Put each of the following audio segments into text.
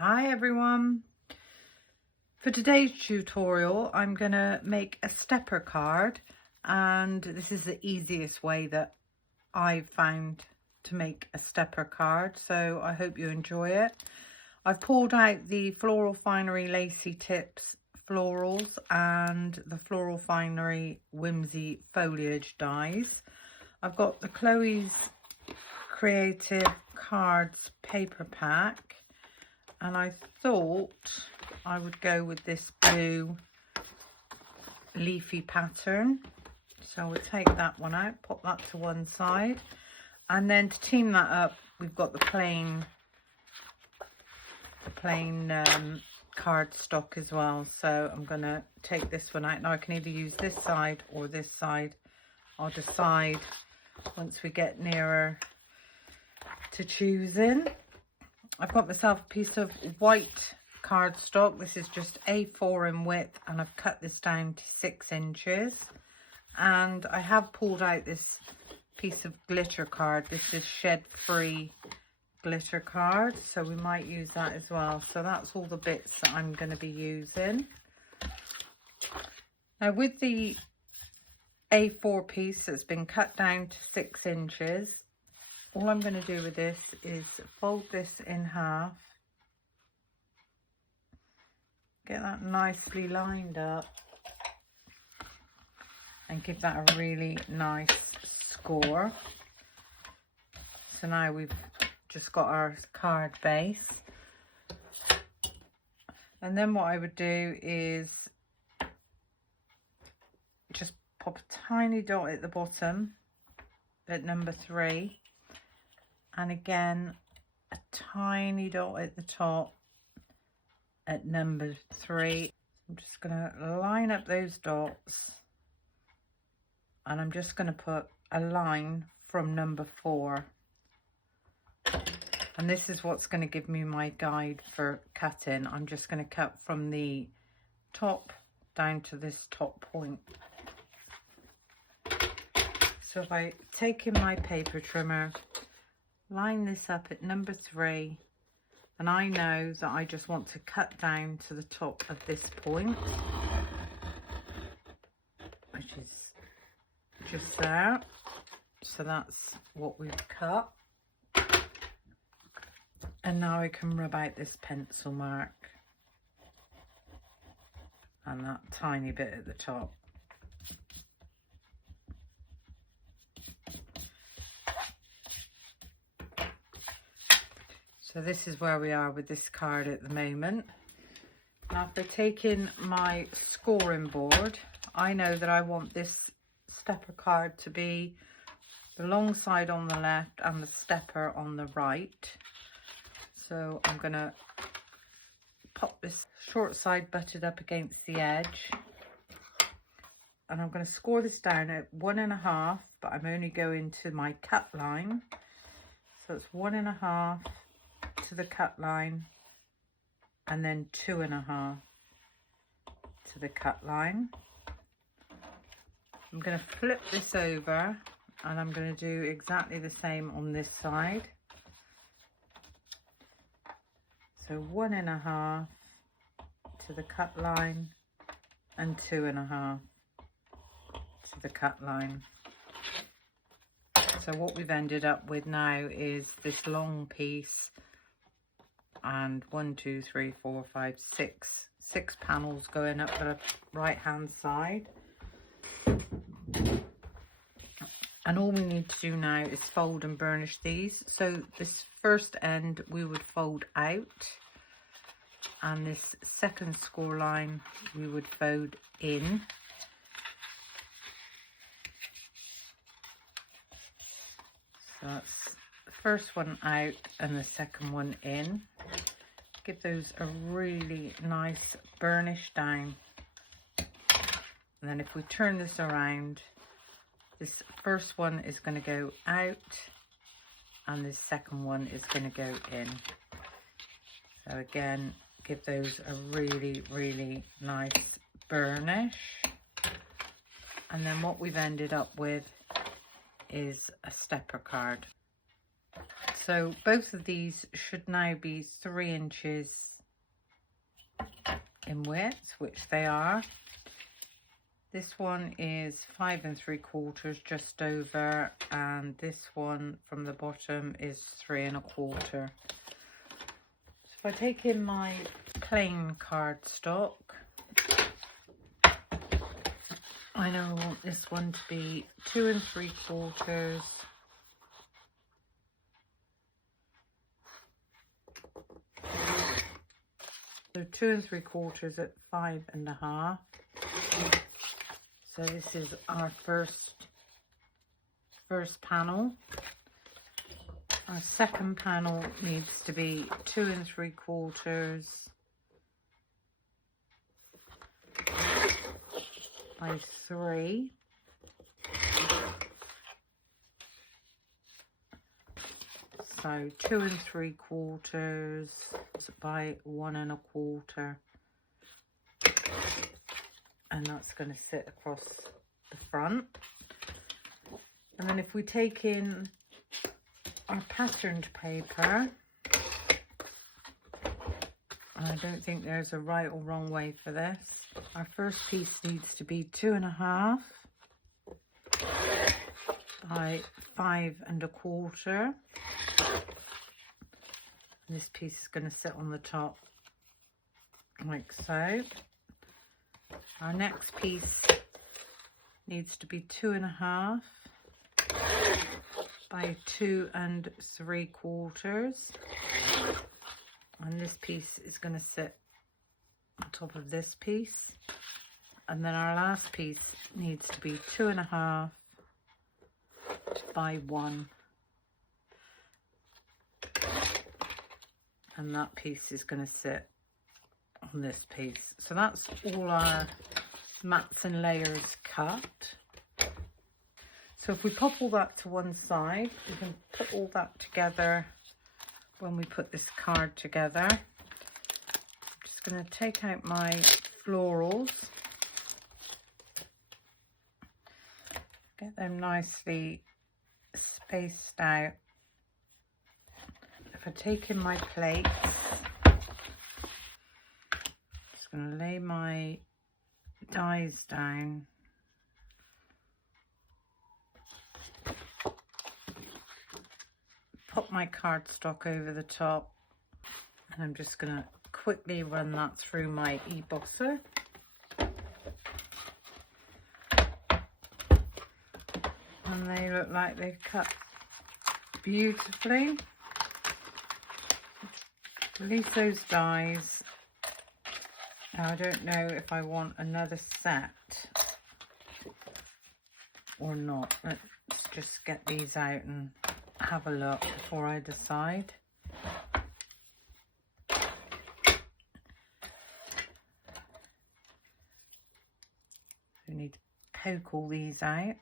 Hi everyone. For today's tutorial I'm gonna make a stepper card, and this is the easiest way that I've found to make a stepper card, so I hope you enjoy it. I've pulled out the Floral Finery Lacy Tips florals and the Floral Finery Whimsy Foliage dies. I've got the Chloe's Creative Cards paper pack, and I thought I would go with this blue leafy pattern. So we'll take that one out, pop that to one side, and then to team that up we've got the plain card stock as well. So I'm going to take this one out. Now I can either use this side or this side. I'll decide once we get nearer to choosing. I've got myself a piece of white cardstock. This is just A4 in width, and I've cut this down to 6 inches. And I have pulled out this piece of glitter card. This is shed free glitter card, so we might use that as well. So that's all the bits that I'm going to be using. Now with the A4 piece that's been cut down to 6 inches, all I'm going to do with this is fold this in half, get that nicely lined up, and give that a really nice score. So now we've just got our card base, and then what I would do is just pop a tiny dot at the bottom at number 3. And again, a tiny dot at the top at number 3. I'm just going to line up those dots, and I'm just going to put a line from number 4. And this is what's going to give me my guide for cutting. I'm just going to cut from the top down to this top point. So if I take in my paper trimmer, line this up at number 3, and I know that I just want to cut down to the top of this point, which is just there. So that's what we've cut, and now I can rub out this pencil mark and that tiny bit at the top. So this is where we are with this card at the moment. Now if I take in my scoring board, I know that I want this stepper card to be the long side on the left and the stepper on the right. So I'm going to pop this short side butted up against the edge, and I'm going to score this down at 1.5, but I'm only going to my cut line. So it's 1.5 to the cut line, and then 2.5 to the cut line. I'm going to flip this over, and I'm going to do exactly the same on this side. So 1.5 to the cut line and 2.5 to the cut line. So what we've ended up with now is this long piece, and 6 panels going up the right hand side. And all we need to do now is fold and burnish these. So this first end we would fold out, and this second score line we would fold in. So that's the first one out and the second one in. Give those a really nice burnish down. And then if we turn this around, this first one is going to go out and this second one is going to go in. So again, give those a really, really nice burnish. And then what we've ended up with is a stepper card. So both of these should now be 3 inches in width, which they are. This one is 5 3/4, just over, and this one from the bottom is 3 1/4. So if I take in my plain cardstock, I know I want this one to be 2 3/4. So 2 3/4 at 5 1/2. So this is our first panel. Our second panel needs to be 2 3/4 by 3. So 2 3/4 by 1 1/4. And that's going to sit across the front. And then if we take in our patterned paper, I don't think there's a right or wrong way for this. Our first piece needs to be 2 1/2 by 5 1/4. This piece is going to sit on the top like so. Our next piece needs to be 2 1/2 by 2 3/4, and this piece is going to sit on top of this piece. And then our last piece needs to be 2 1/2 by 1, and that piece is going to sit on this piece. So that's all our mats and layers cut. So if we pop all that to one side, we can put all that together when we put this card together. I'm just going to take out my florals, get them nicely spaced out. If I take in my plates, going to lay my dies down, pop my cardstock over the top, and I'm just going to quickly run that through my e-bosser. And they look like they've cut beautifully. Release those dies. Now, I don't know if I want another set or not. Let's just get these out and have a look before I decide. We need to poke all these out.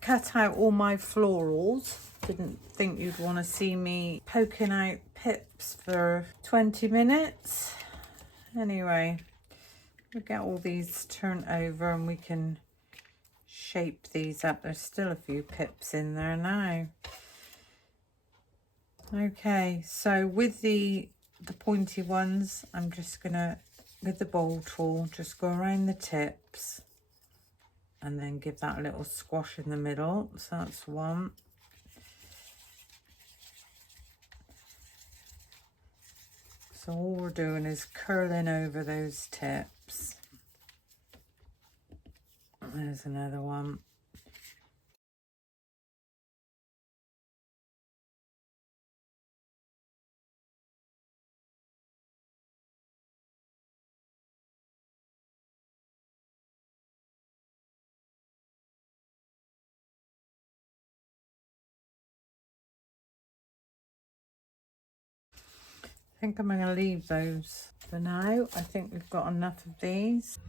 Cut out all my florals. Didn't think you'd want to see me poking out pips for 20 minutes. Anyway, we'll get all these turned over and we can shape these up. There's still a few pips in there now. Okay, so with the pointy ones, I'm just gonna, with the bowl tool, just go around the tips and then give that a little squash in the middle. So that's one. So all we're doing is curling over those tips. There's another one. I think I'm going to leave those for now. I think we've got enough of these.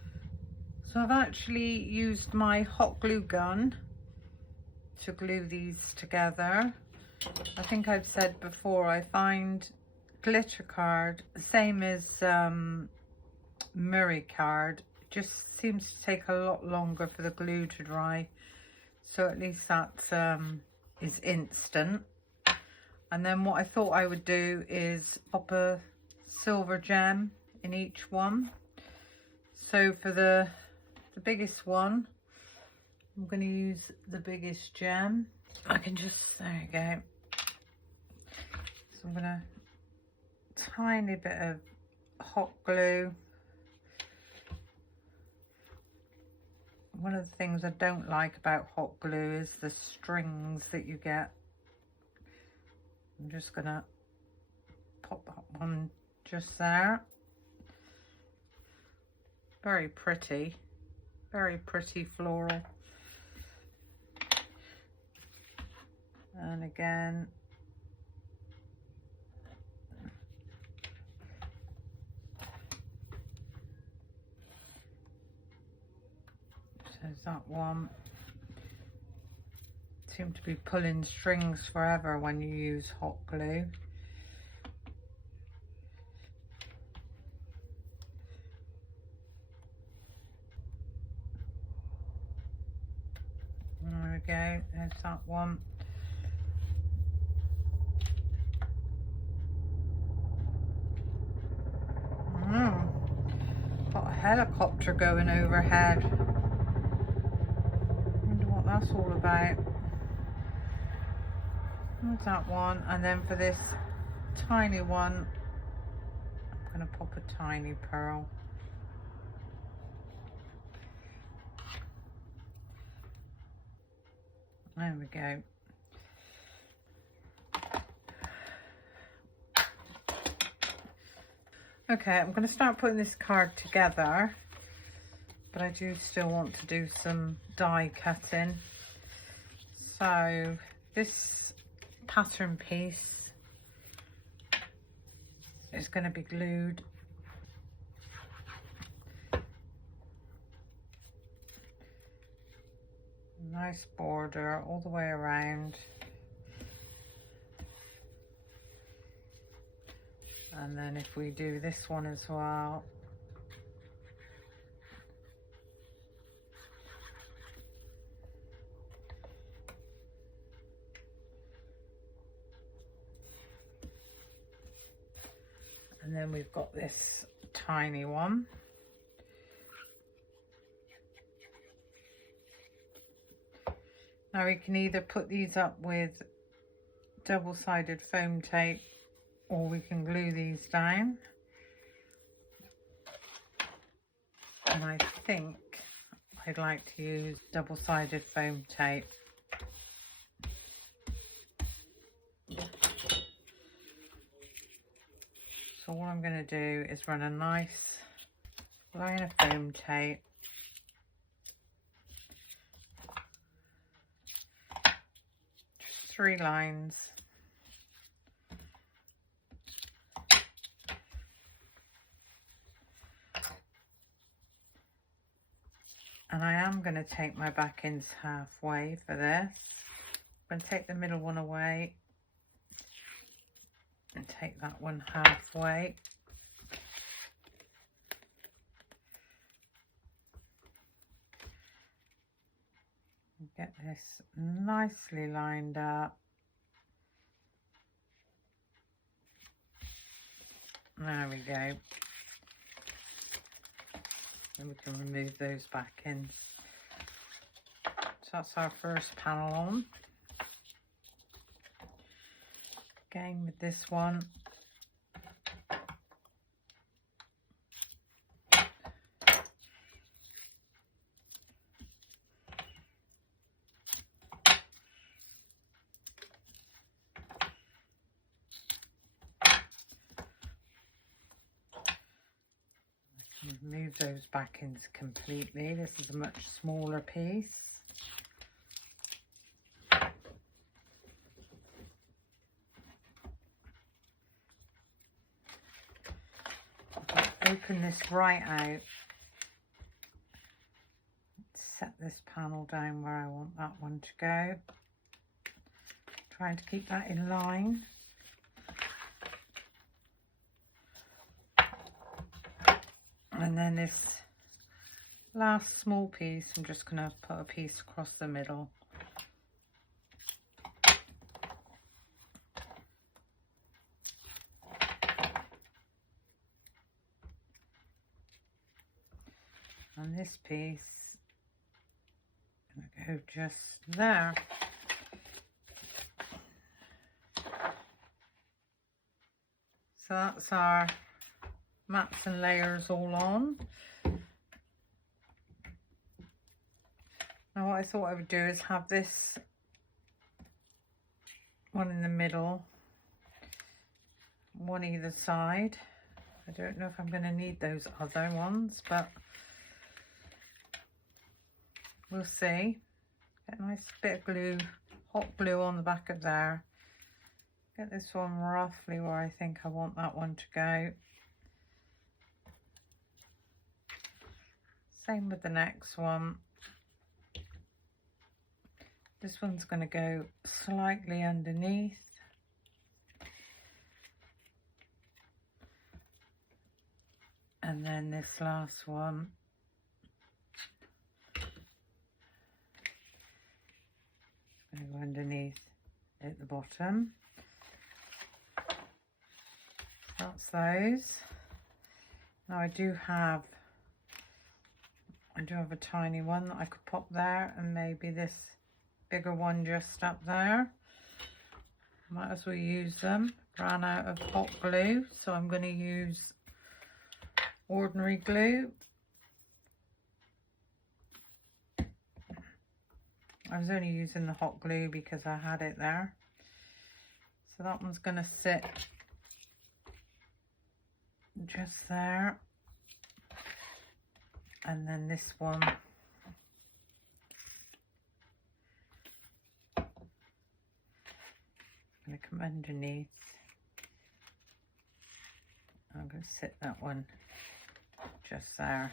So I've actually used my hot glue gun to glue these together. I think I've said before, I find glitter card, the same as Murray card, just seems to take a lot longer for the glue to dry. So at least that is instant. And then what I thought I would do is pop a silver gem in each one. So for the biggest one, I'm going to use the biggest gem. I can just, there you go. So I'm going to, tiny bit of hot glue. One of the things I don't like about hot glue is the strings that you get. I'm just going to pop that one just there. Very pretty floral. And again, there's that one. Seem to be pulling strings forever when you use hot glue. There we go, there's that one. Got a helicopter going overhead. Wonder what that's all about. There's that one, and then for this tiny one, I'm going to pop a tiny pearl. There we go. Okay, I'm going to start putting this card together, but I do still want to do some die cutting. So this pattern piece is going to be glued nice border all the way around, and then if we do this one as well, and then we've got this tiny one. Now we can either put these up with double-sided foam tape, or we can glue these down. And I think I'd like to use double-sided foam tape. So what I'm going to do is run a nice line of foam tape just 3 lines, and I am going to take my back ends halfway for this. I'm going to take the middle one away and take that one halfway. Get this nicely lined up. There we go. And we can remove those back ends. So that's our first panel on. Again with this one, remove those back ends completely. This is a much smaller piece. Open this right out. Set this panel down where I want that one to go. trying to keep that in line. And then this last small piece, I'm just going to put a piece across the middle. And this piece, I'm going to go just there. So that's our mats and layers all on. Now what I thought I would do is have this one in the middle, one either side. I don't know if I'm going to need those other ones, but we'll see. Get a nice bit of glue, hot glue on the back of there. Get this one roughly where I think I want that one to go. Same with the next one. This one's going to go slightly underneath. And then this last one going to go underneath at the bottom. That's those. Now I do have a tiny one that I could pop there, and maybe this bigger one just up there. Might as well use them. Ran out of hot glue, so I'm going to use ordinary glue. I was only using the hot glue because I had it there. So that one's going to sit just there. And then this one going to come underneath. I'm going to sit that one just there.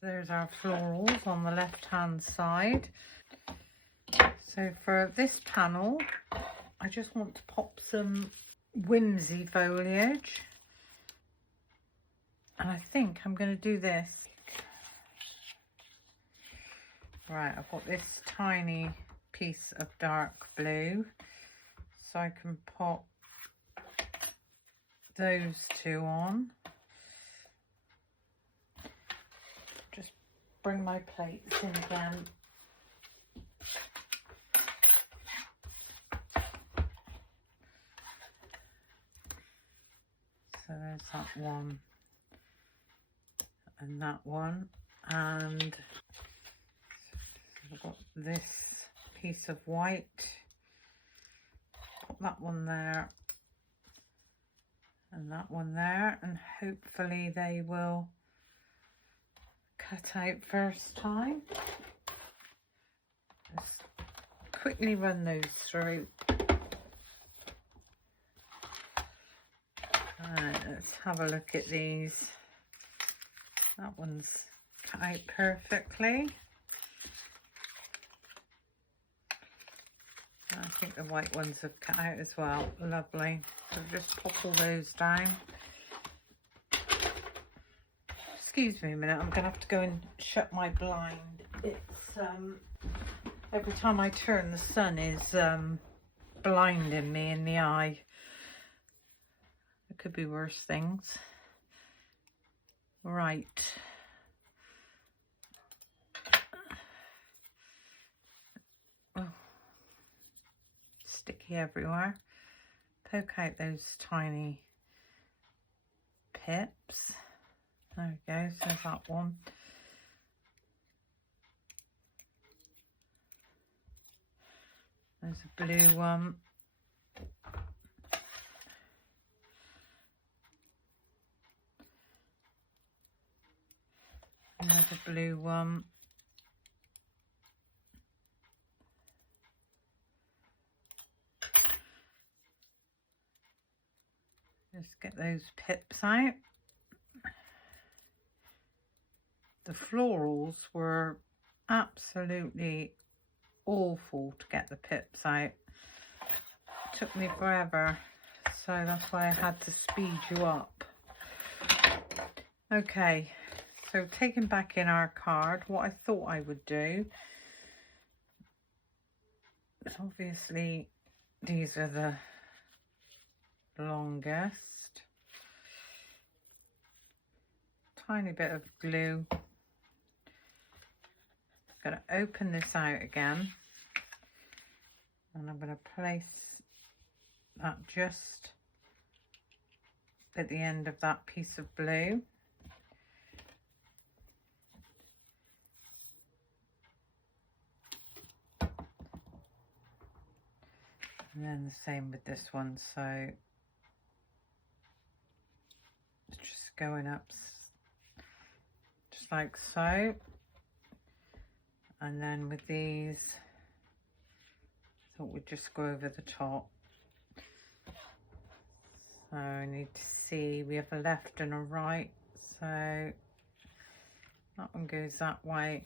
So there's our florals on the left hand side. So for this panel, I just want to pop some whimsy foliage. And I think I'm going to do this. Right, I've got this tiny piece of dark blue, so I can pop those two on. Just bring my plates in again. So there's that one and that one, and I've got this piece of white. Put that one there and that one there, and hopefully they will cut out first time. Just quickly run those through. Right, let's have a look at these. That one's cut out perfectly. I think the white ones have cut out as well. Lovely. So just pop all those down. Excuse me a minute, I'm going to have to go and shut my blind. It's every time I turn, the sun is blinding me in the eye. There could be worse things. Right. Oh. Sticky everywhere. Poke out those tiny pips. There we go, so there's that one. There's a blue one. And there's a blue one. Just get those pips out. the florals were absolutely awful to get the pips out. It took me forever, so that's why I had to speed you up. Okay, so taking back in our card, what I thought I would do is, obviously these are the longest. Tiny bit of glue. Going to open this out again, and I'm going to place that just at the end of that piece of blue. And then the same with this one, so it's just going up just like so. And then with these, I thought we'd just go over the top. So I need to see, we have a left and a right, so that one goes that way.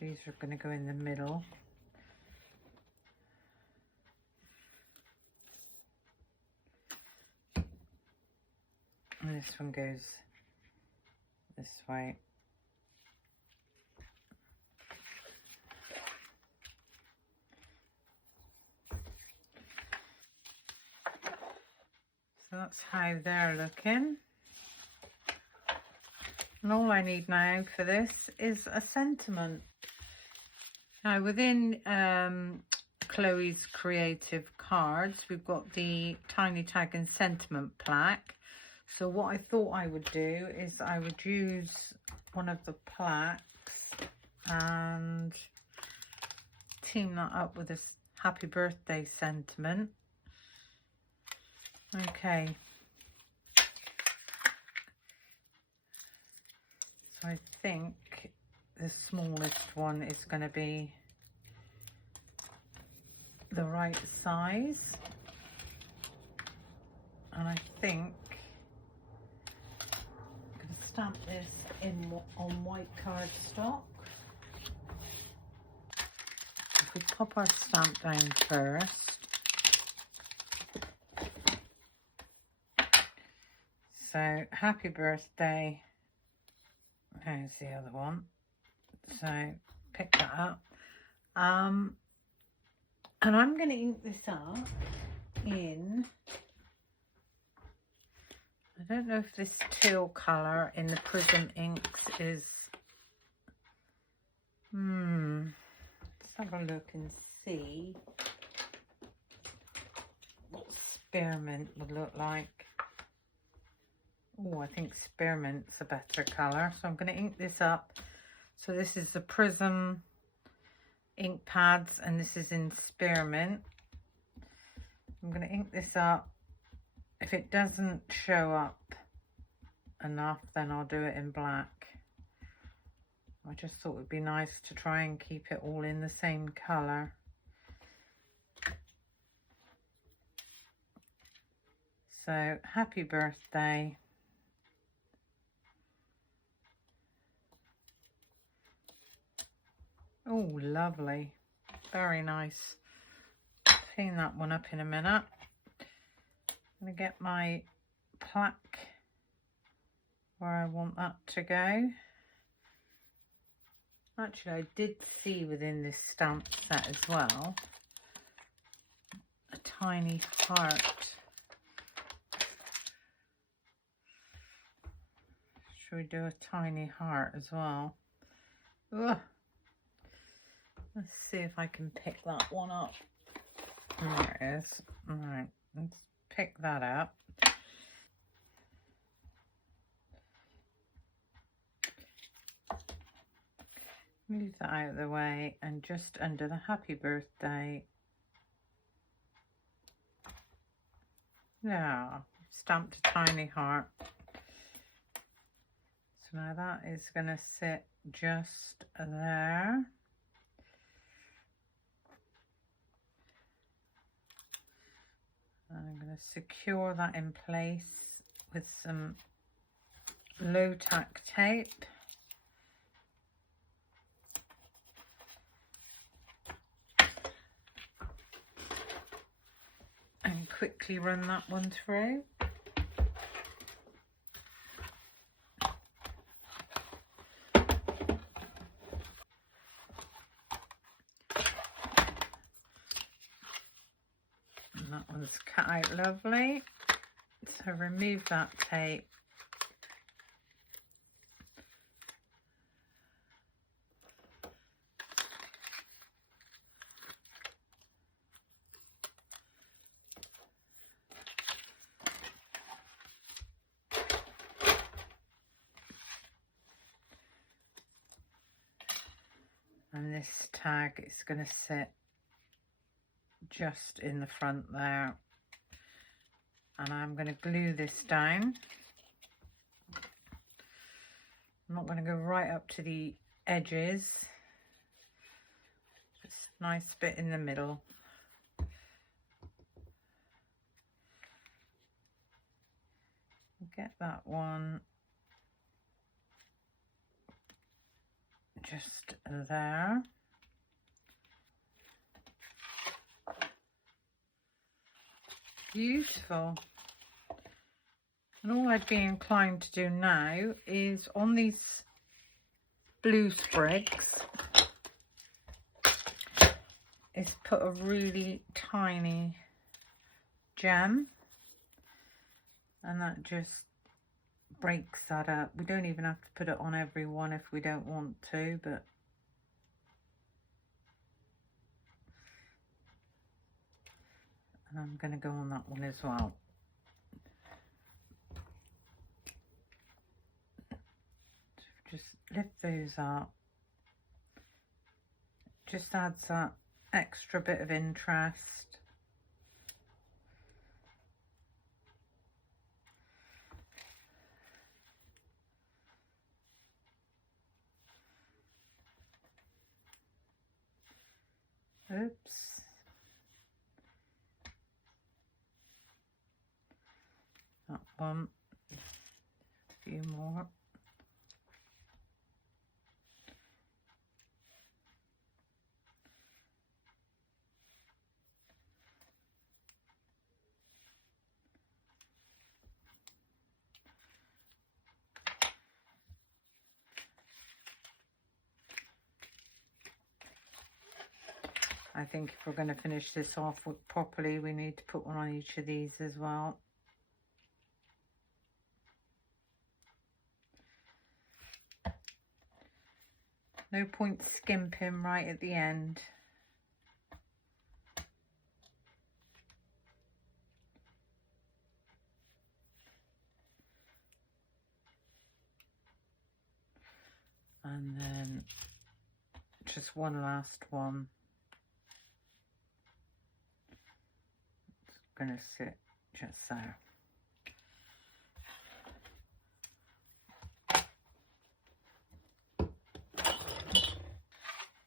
These are going to go in the middle. And this one goes this way. So that's how they're looking. And all I need now for this is a sentiment. Now within Chloe's Creative Cards, we've got the Tiny Tag and Sentiment plaque. So what I thought I would do is I would use one of the plaques and team that up with this happy birthday sentiment. Okay. So I think the smallest one is going to be the right size. And I think I'm going to stamp this in on white cardstock. If we pop our stamp down first. So, happy birthday. There's the other one. So, pick that up. And I'm going to ink this up in, I don't know if this teal colour in the Prism inks is, let's have a look and see what spearmint would look like. Oh, I think spearmint's a better colour. So I'm going to ink this up. So this is the Prism ink pads and this is in spearmint. I'm going to ink this up. If it doesn't show up enough, then I'll do it in black. I just thought it would be nice to try and keep it all in the same colour. So, happy birthday. Oh, lovely. Very nice. Clean that one up in a minute. I'm going to get my plaque where I want that to go. Actually, I did see within this stamp set as well a tiny heart. Should we do a tiny heart as well? Ugh. Let's see if I can pick that one up. There it is. Alright, let's pick that up. Move that out of the way and just under the happy birthday. Now, stamped a tiny heart. So now that is going to sit just there. I'm going to secure that in place with some low tack tape. And quickly run that one through. And that one's cut out lovely. So remove that tape. And this tag is going to sit just in the front there. And I'm going to glue this down. I'm not going to go right up to the edges. Just a nice bit in the middle. Get that one just there. Beautiful. And all I'd be inclined to do now is on these blue sprigs is put a really tiny gem, and that just breaks that up. We don't even have to put it on every one if we don't want to, but and I'm going to go on that one as well. So just lift those up. Just adds that extra bit of interest. Oops. That one. A few more. I think if we're going to finish this off properly, we need to put one on each of these as well. No point skimping right at the end. And then just one last one. It's going to sit just there.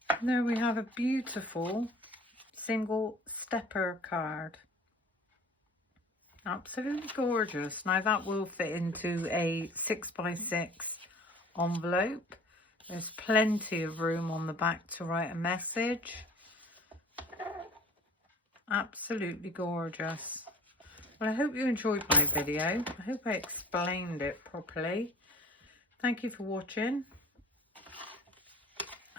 And there we have a beautiful single stepper card. Absolutely gorgeous. Now that will fit into a 6x6 envelope. There's plenty of room on the back to write a message. Absolutely gorgeous. Well, I hope you enjoyed my video. I hope I explained it properly. Thank you for watching.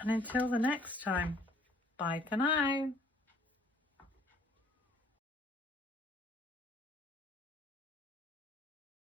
And until the next time, bye for now.